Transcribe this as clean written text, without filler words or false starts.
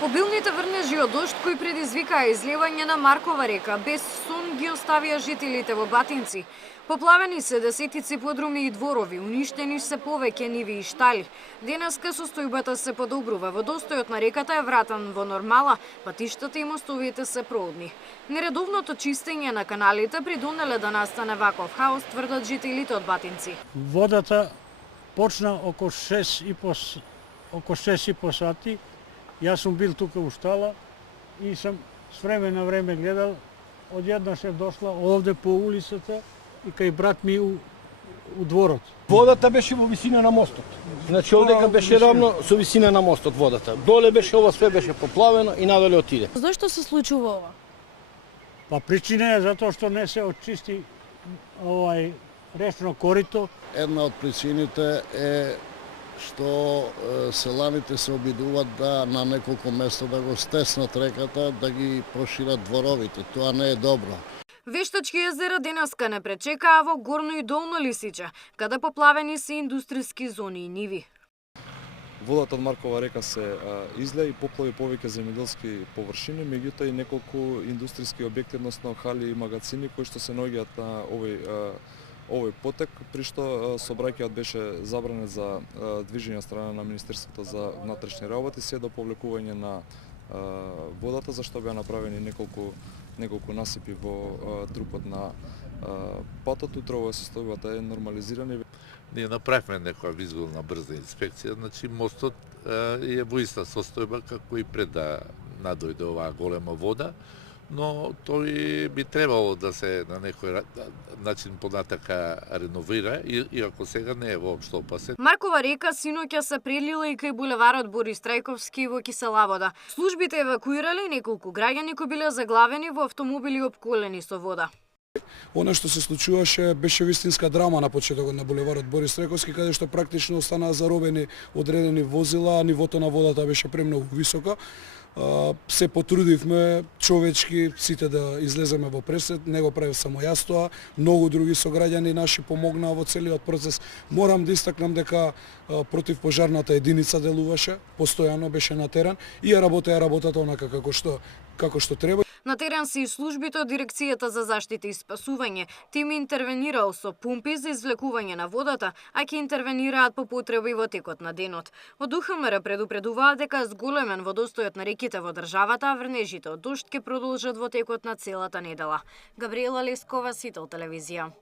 Обилните врнежи од дожд кои предизвикаа изливање на Маркова река без сон ги оставија жителите во Батинци. Поплавени се десетици подруми и дворови, уништени се повеќе ниви и штали. Денеска состојбата се подобрува, водостојот на реката е вратен во нормала, патиштата и мостовите се проудни. Нередовното чистење на каналите придонеле да настане ваков хаос, тврдат жителите од Батинци. Водата почна околу 6,5 сати. Јас сум бил тука у штала и сам с време на време гледал, одеднаш е дошла овде по улицата и кај брат ми у дворот. Водата беше во висина на мостот. Значи овдека беше равно со висина на мостот водата. Доле беше ова све беше поплавено и надоле отиде. Зошто се случува ова? Па причина е затоа што не се очисти речно корито. Една од причините е што селаните се обидуваат да на неколку места да го стеснат реката, да ги прошират дворовите. Тоа не е добро. Вештачки езера денеска не пречекаа во Горно и Долно Лисиче, каде поплавени се индустријски зони и ниви. Водата од Маркова река се излеа и поплави повеќе земјоделски површини, меѓутоа и неколку индустријски објекти, односно хали и магазини кои што се наоѓаат на овој потек, при што сообраќајот беше забранет за движење од страна на Министерството за внатрешни работи, се до повлекување на водата, зашто беа направени неколку насипи во трупот на патот. Утрово состојбата е нормализирана. Ние направивме некоја визуелна брза инспекција, значи мостот е во иста состојба како и пред да надојде оваа голема вода, но тој би требало да се на некој начин понатака реновира, иако сега не е воопшто опасен. Маркова река синоќа се прелила и кај булеварот Борис Трајковски во кисела вода. Службите евакуирале неколку граѓани кои биле заглавени во автомобили опколени со вода. Она што се случуваше беше вистинска драма на почетокот на булеварот Борис Трајковски, каде што практично останаа заробени одредени возила, а нивото на водата беше премногу високо. Се потрудивме човечки сите да излеземе во пресед, не го правив само јас тоа, многу други сограѓани наши помогнаа во целиот процес. Морам да истакнам дека противпожарната единица делуваше, постојано беше на терен и ја работата онака како што треба. На терен се и службите од Дирекцијата за заштита и спасување. Тим интервенирал со пумпи за извлекување на водата, а ќе интервенираат по потреба и во текот на денот. Од УХМР предупредуваат дека зголемен водостојот на реките во државата, а врнежите од дожд ќе продолжат во текот на целата недела. Габриела Лескова, Сител телевизија.